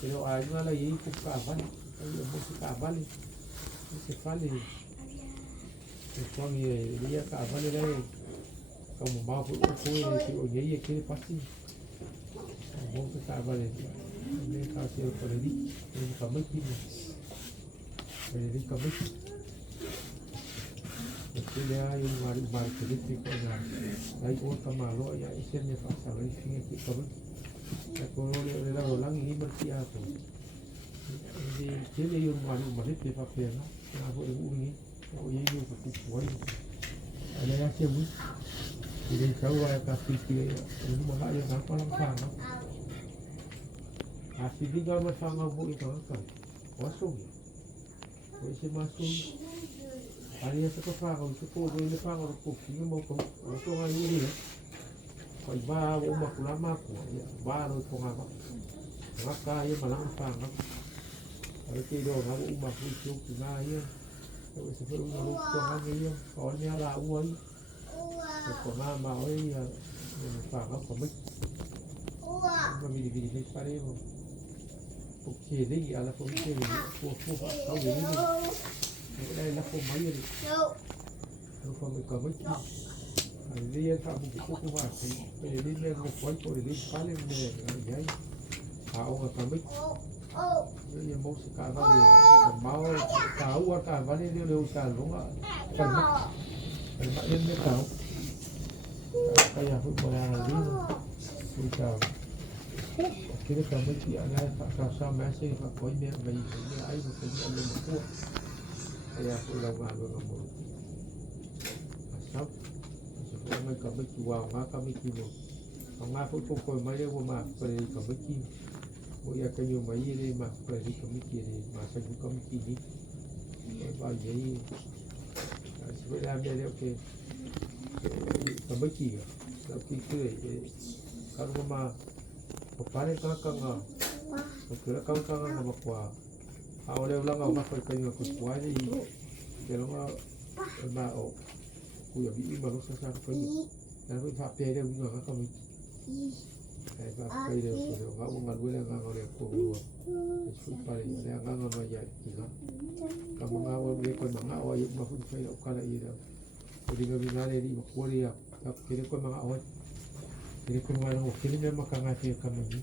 Pero hay una ley que vale, hay música vale, se vale, se pone día que vale de como más fue que oye que le pasa, música vale, me casi lo perdí, me comí, me comí, este le hay un marketing con la hay otra malo ya ese me pasa, el fin que comí, la color de la rolang ini bersiap. Di sini yung mali di papel na ako ini o yung kukuha ada yang semu jadi kau ay kapiti yung mga yung apa lang sana asli di gambar sama bu itu kan masuk ya masuk ada yang sekolah kalau sekolah ini panggil kucing mau masuk lagi ini ya kau iba umak lama ku ya baru pengapa maka ya malang panggil ở cái đồ nó cũng mặc đi chụp thì ngay nhá rồi sẽ phải nó lúc còn ăn cái có nhà là uống còn mà ấy phản nó còn mấy mà vì phải đi mà phục chế đấy là không chế gì phục không gì đi đây là không mấy gì nó còn mình còn mấy đi ăn một cái cốc hoa thì bây giờ đi lên một quán tôi đi phá lên nè vậy ông là còn mấy ini mau sekarang ni mau tahu akan mana dia usah lunga kan ini tahu kayak aku berani usah kita kami tiada rasa masih kau ini bayi ini air bukan ada buku kayak aku lawan kamu asap sebenarnya kami jual kami kilo aku pokok mai rumah pergi kami kilo mỗi cái nhiều mấy đây mà về đi cầm kia thì mà sang cũng cầm kia đi bao giấy với làm đây ok cầm mấy kia là khi cười kalau mà một cái này căng à một cái là căng mà quả ao đều là ngọc phải cái nhiều cục quá gì để nó mà ở cùi ở bị mà nó sang cái gì là cái phạm đề đều như là cầm cây đều ngã ngan với ngan đều cổ suốt phải ngan nó dài chỉ nó cầm ngan với con ngan oi mà không phải đâu cái gì đâu jadi nggak bisa đi một cuốn đi à jadi con ngan oi jadi con ngan một cái này mà càng ngày thì càng nhiều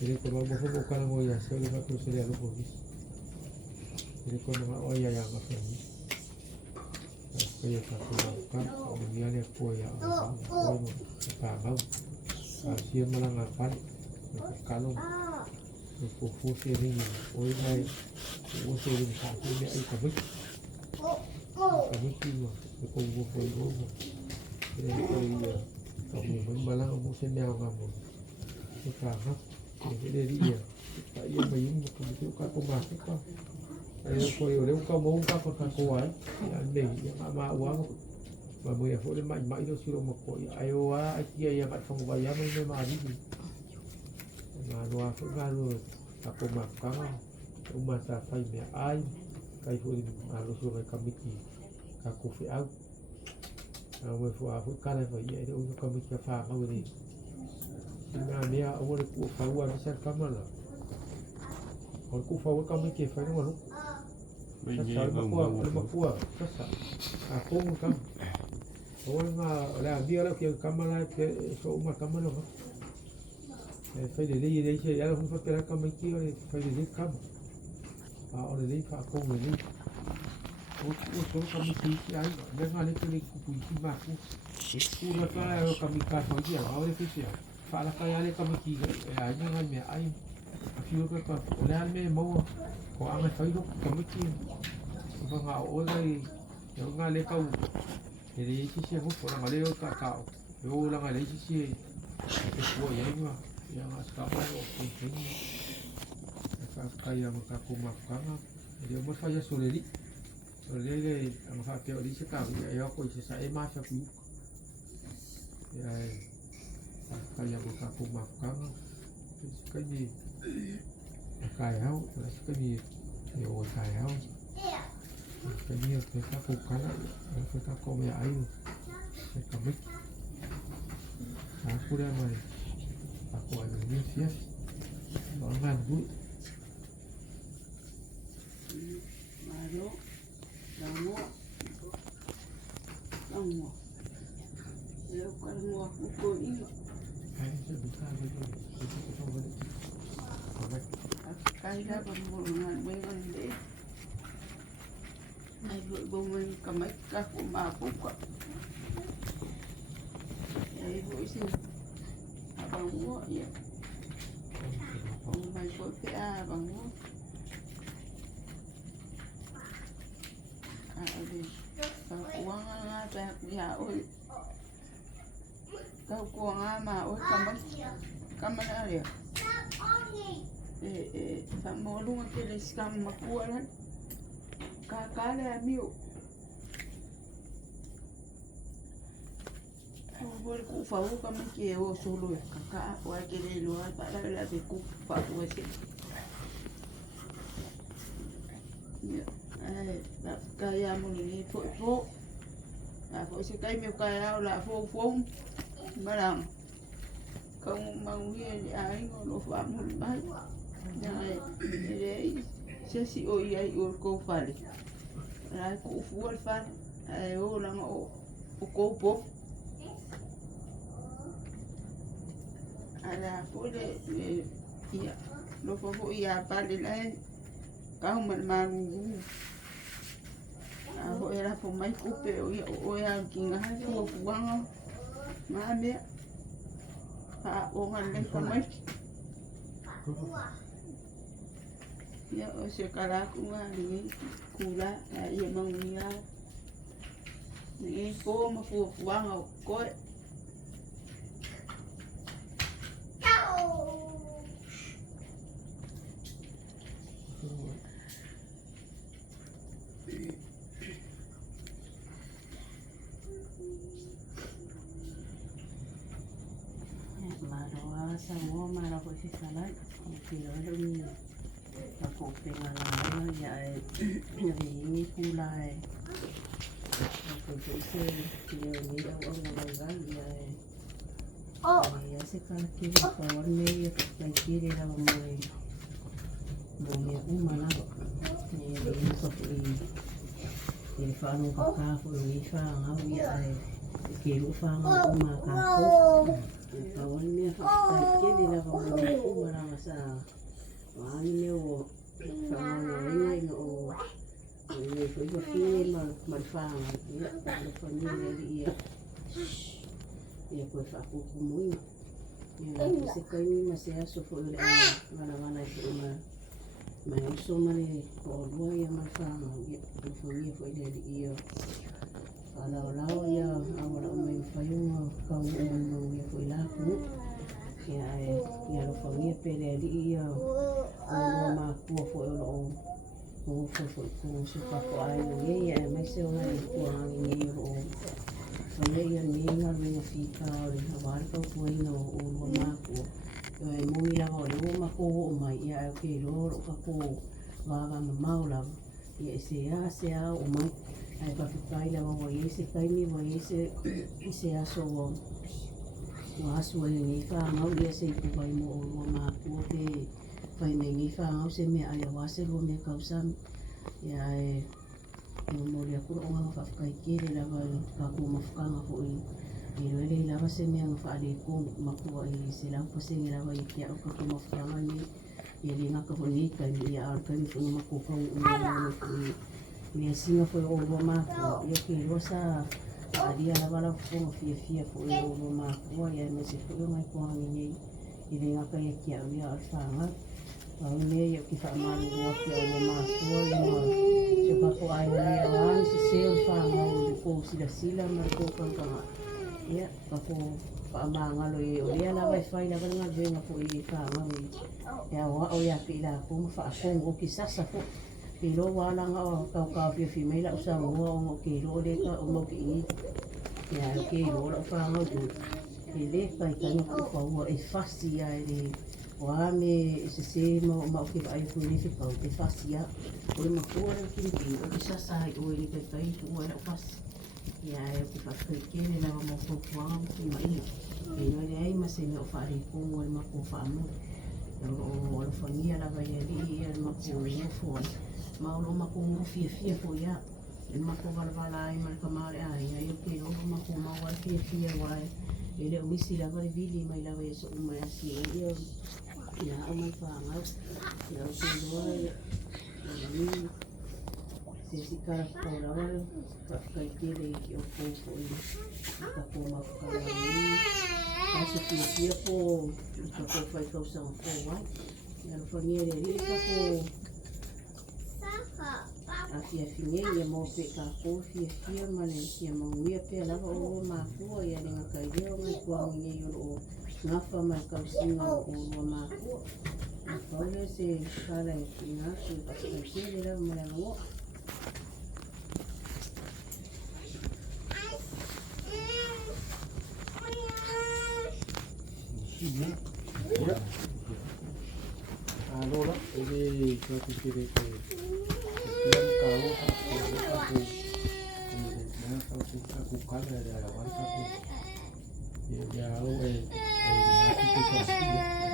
jadi con ngan một cái ngồi ya saya lihat tu saya lupa jadi con ngan oi ya yang apa ni kayak satu kan kemudian dia kuah ya oi mau siapa malang apa kalau fufu ini oi hai fufu ini satu ni ai kami kimo cùng với kamu malang kamu sendiri kamu sekarang ini dari dia tak ia bayi kamu tu kau masuk kau ayo kau nếu kau mau kau còn kau ấy để mà uang mà mày phụ lên mạnh mẽ đâu xíu một cội ayo á kia ya bạn không vay mấy mà đi mà loa phụ ra rồi ta có mặc căng mà ta phải mẹ ai cái phụ mà nó xuống cái committee cả cô phải áo mà phụ cái này phải vậy đâu có committee pha đâu đi mà mẹ ông ấy phụ phá qua cái cam mà còn cô phá cái committee phải đúng không Sasal makua, sasa. Aku kan, orang lah dia lah kira kamar lah, so umar kamar lah. Phải để đi đấy chứ, em không phải là kamar kia, phải để đi kamar. Ở đây phải không để đi. Số kamar kia ấy, nếu mà lấy cái này cũng cũng mà cũng là cái kamar kia thôi chứ, ở đây cái gì, phải là cái này kamar kia, ấy nhưng mà mẹ ấy, phiêu cái con, lấy mẹ mua. Có ăn thấy lúc cầm cái kia và ngạo ở đây nếu ngay lấy câu thì đi chiếc xe hút của nó lấy cả cạo rồi là ngày lấy chiếc xe của vậy mà yang sekarang mungkin kayak mereka kumakan dia mau saja solidi solidi ang hati di sekarang ya aku saya masa aku ya kayak mereka kumakan cái gì cài áo là cái gì nhiều cài áo cái gì cái các cục cá lại cái các con mẹ ấy cái cầm mic aku dah mai aku ada ni siap orang kan bu. Malo, lango, lango. Yo kalau aku pun ini, Kali saya buka lagi. Itu kita boleh. Sampai kaya pembunuhan dengan deh. Ayo bumeng kamay kako mapuka. Ayo isi abang mo ya. May kopi abang mo. Ade. Kuang nga ta ya oi. Kau kuang ama oi kamay ali. Sa mo lu ngake skam makualan. Kakala amigo. Por favor, kami kiyo solo kaka wa kile luar para la de ku pa wese. Ya, kaya mo ni po. Ako si kay mi kaya la fo marang. Kung manguhin ay no fa mo mai. Dai, dai, si o ia o ko fale. Ai ku fu al fa ai o lang o ko po ala pole ia lo fo ia pale lai ka man a ho era fo mai ku pe o ia kinga ha fo fuanga ma me pa o ngan le fo mai ya o se kala ku ngali kula ia mangia ni ko ma fu fuanga ko Semua marah posisi salah, kira ni aku pengen ya ini kulai, aku tu dia ni orang orang ya, ya sekarang kiri kawan ni yang kiri dalam mulai, mulai mana ni ini ini fanu kakak, ini fanu ya, kiri fanu kakak. Kawan ni kiri dah kawan aku marah masa, wani ni o kawan ni o, ni tu kiri marfang, ya marfang ni dia, ya kau aku kumui, ya sekarang masih asuh oleh mana itu mana usul mana dua yang marfang, ya marfang ni oleh dia. Kalau ya awal main payung kau umum ya kuilaku ya lo famia pele di ya o ma ku fo lo o fo suka ko ai ni ya mai se o mai ku ani ni o famia ya ni na me fica o havar ko ko no o ma ku mo mira o lo ma ko o mai ya ke lo ka ko va maula ya se a o mai ai papai la wa ese kai mi wa ese aso wa aso ni fa mau dia se ku vai mo ma ku ke vai me ni fa au se me ai wa se lo me kausan ya mo le ku o fa kai ke le la va ka ku ma fa ma ko i lo le la va se me fa le ku ma ku ai se la ko se la va i ke o ku ma fa ma ni ya le na ka ho ni ka ni ya ka ni fu ma ku ka o ni singa foi o roma yo que rosa dia la bala fo fia foi o roma o ya me se foi mai ko ni ni ni ngaka ya kia ya alfanga o ne yo ki fa ma ni o ki o roma o yo se pa ko ai ni o se alfanga o ko sila mar ko kan ya pa ko pa ma ngalo yo ya la wifi la bala nga ko i fa ma ya o ya ki la ko fa ko ki sasa ko Pero wala nga kau female usa mo o kilo de ka o mo ki ya kilo la fa nga du ele kai kai ko ko e fasti ya de wa me se mo ki ai ko ni fa e fasti ya o mo ko ra ki o sa sai o ni kai ko ra fasti ya ki fa kai ke ni la mo ko ki mai e no ai ma se me o fa ri ko mo ko fa mo o fangia la vai ali e ma ko fo ma o ma ko fia fo ya e ma ko vala ai ma ka mare ai ai ke o ma ko ma wa fia wa ele o misi la vai vili mai la vai so mai asi e ya o mai fa nga ya o se do ni se si cara ko la wa ka kele ki o ko ka ko ma ka ni Kasi pia po ito po 5,000 po wa. Yan po niya rin po. Aki afinge ya mo pe ka po fia mane ya mo mia pe la o ma po ya ni ka yo ngai kwa ngi yo o ngafa ma ka singa o ma po. Ko le se sala ina su pa se le la mo la wo. Ya. Ano lah, ini suatu cerita. Sekian kalau aku kan ada awal aku. Ya lalu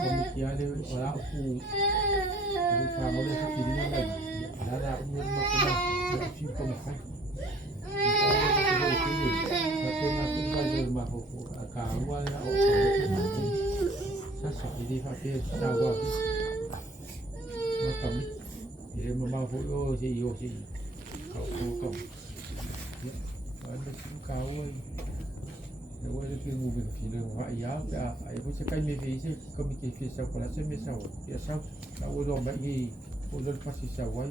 kemudian orang aku kamu dah kirinya kan. Ada umur macam mana? Film kan. Tapi aku belajar mahu kamu ada Sasa jadi pakai sawah. Macam dia memang foto si kau. Ya, ada kau. Dia ada filmu film. Ya, ai pun sekai me visi kami ke sa pala se me sa. Ya sa kau dong bagi udah pasti sawah.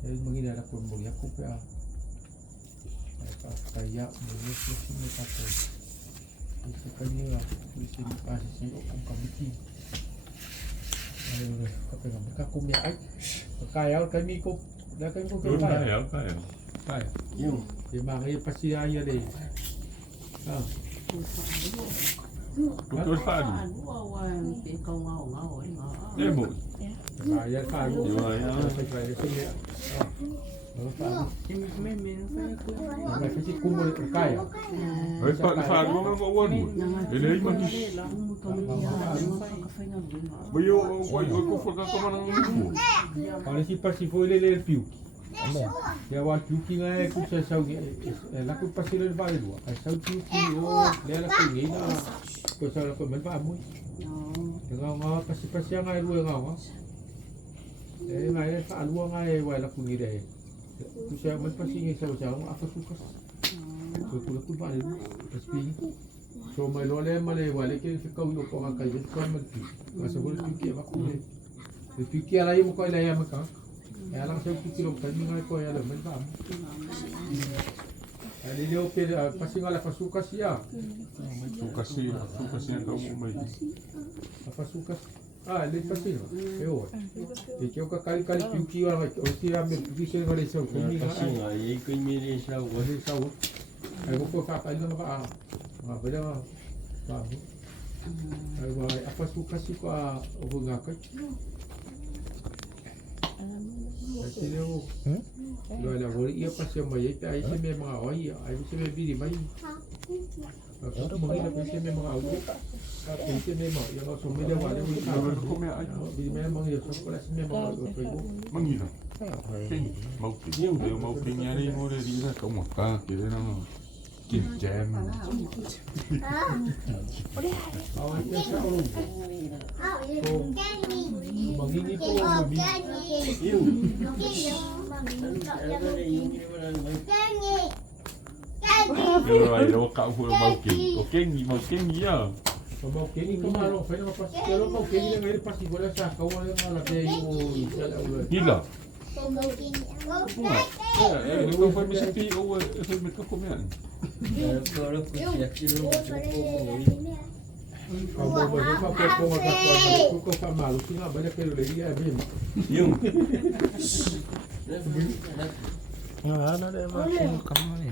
Jadi mengira pun boleh aku pe. Kayak ini sini pakai. Sekali lah, isi kasih saya okong kamiti. Ayo, kapag kakum ya ay, kaya kami ko, dah kami ko kaya. Kaya. Yung, di mga yung pasiyaya deh. Ah. Betul Fadi. Ya bu. Bayar Fadi. Bayar sini. May kasi kumul kaya. Ay Fadi mo ba wani? Ele magis. Bayo ko foka ka man ng mo. Kalau si pasi foi le piu. Ya wa piu ki ngai ku sa sau ni la ku pasi le vale do. Ai sau piu ki o le la ku ni na. Ko sa la ko men pa mo. Ngau pasi ngai ru ngau. Ngai fa lu ngai wa la ku ni deh. Saya pasti ingin tahu apa suka. Aku balik pasti. So mai lole male wale ke kau yo ko ka yo ko mati. Masa boleh fikir aku ni. Fikir ala yo ko ila ya maka. Ya lang sa fikir ko kami ngai ko ya le men ba. Ada dia okey pasti ngala apa suka sia. Suka sia kau mo mai. Apa suka? Ah, ele pasti. Eu. E que eu kali piuki ora o tira me piuki ngale sa ko ni Kasi nga, yung kumili siya, Wali sawo. Ay ko pa pa ino ba. Nga ba da. Ay wa apa suka o nga ka. Kasi leo. Lo la wali ia pa siya mai ai se me mga oi, ai se me bidi mai. Ako mo ina pa se me mga auto. Kasi se me mo, yang so me le wali wi ka. Bidi me mga yo so ko se me mga auto. Mangina. Mau nyari mo re dira ka mo ka ke na no. Kin jam. Awak ya sa ulo. Mangingi ko mo Yo ai lo ka fu mau kengi ya. Mau kengi kemana? Fai na pas kalau mau kengi na ngayon pasti boleh sa kau na ngala kaya yung sala ulo. Gila. Ko fa mi siti o so mi ko kumian. kalau ko siya, sino mo mo Kau mau berapa kau kau kau malu sih nggak banyak kalau lagi ya bim. Yung. Nga, ano na yung mga kamu ni?